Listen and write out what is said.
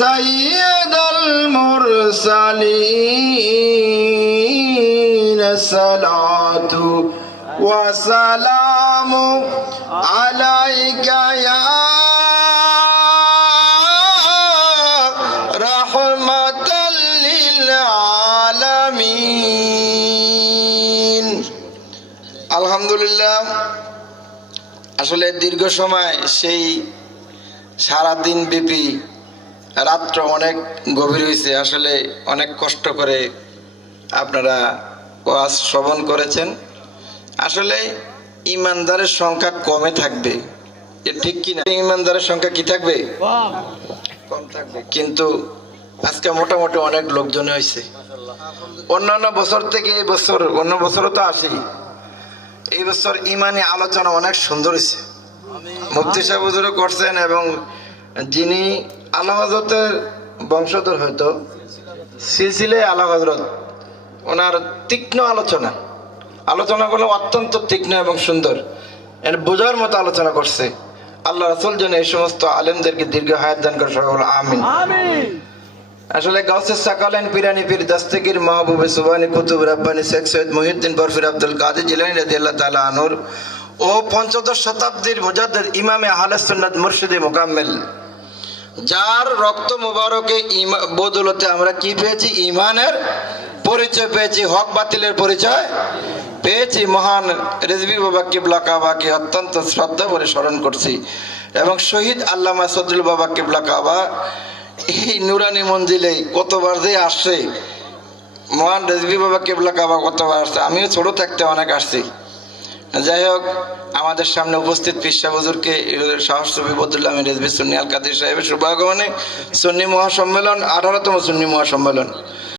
সাইয়্যিদাল মুরসালিন সালাতু ওয়া সালামু আলাইকা ইয়া রাহমাতাল লিল আলামিন। আলহামদুলিল্লাহ, আসলে দীর্ঘ সময় সেই সারাদিন ব্যাপী রাত্র অনেক গভীর হয়েছে। আসলে অনেক কষ্ট করে আপনারা ওয়াজ শ্রবণ করেছেন। আসলে ইমানদারের সংখ্যা কমে থাকবে, এ ঠিক কিনা? ইমানদারের সংখ্যা কি থাকবে? কম থাকবে। কিন্তু আজকে মোটামুটি অনেক লোকজন হয়েছে। অন্যান্য বছর থেকে এই বছর, অন্য বছরও তো আসি, এই বছর ইমানি আলোচনা অনেক সুন্দর হয়েছে। মুফতি সাহেব হুজুরও করছেন এবং যিনি আলা হযরতের বংশধর, হয়তো সিলসিলায়ে আলা হযরত, ওনার তীক্ষ্ণ আলোচনাগুলো অত্যন্ত তীক্ষ্ণ এবং সুন্দর, এর বোঝার মতো আলোচনা করছে। আল্লাহ রাসূল যেন এই সমস্ত আলেমদেরকে দীর্ঘ হায়াত দান করে, সবাই বলো আমিন। আসলে গাউসে সাকালেন পিরানি পীর দস্তগীর মাহবুবে সুবহানি কুতুব রাব্বানি শেখ সৈয়দ মুহিউদ্দিন বরফির আব্দুল কাদের জিলানী রাদিয়াল্লাহু তাআলা আনহুর ও পঞ্চদশ শতাব্দীর মুজাদ্দিদ ইমামে আহলে সুন্নাত মুর্শিদে মুকাম্মেল, যার রক্ত মুবারকে বদৌলতে আমরা কি পেয়েছি? ইমানের পরিচয় পেয়েছি, হক বাতিলের পরিচয় পেয়েছি। মহান রেজভী বাবা কিবলা কাবাকে অত্যন্ত শ্রদ্ধা করে স্মরণ করছি এবং শহীদ আল্লামা সদরুল বাবা কিবলা কাবা এই নুরানি মঞ্জিলে কতবার যে আসছে, মহান রেজভী বাবা কিবলা কাবা কতবার আসছে। আমিও ছোট থাকতে অনেক আসছি। যাই হোক, আমাদের সামনে উপস্থিত পীর সাহেব হুজুরকে সাহস সুফি বদরুল্লাহ আমিন রেজভী সুন্নি আল কাদের সাহেবের শুভ আগমনে সুন্নি মহাসম্মেলন, 18তম সুন্নি মহাসম্মেলন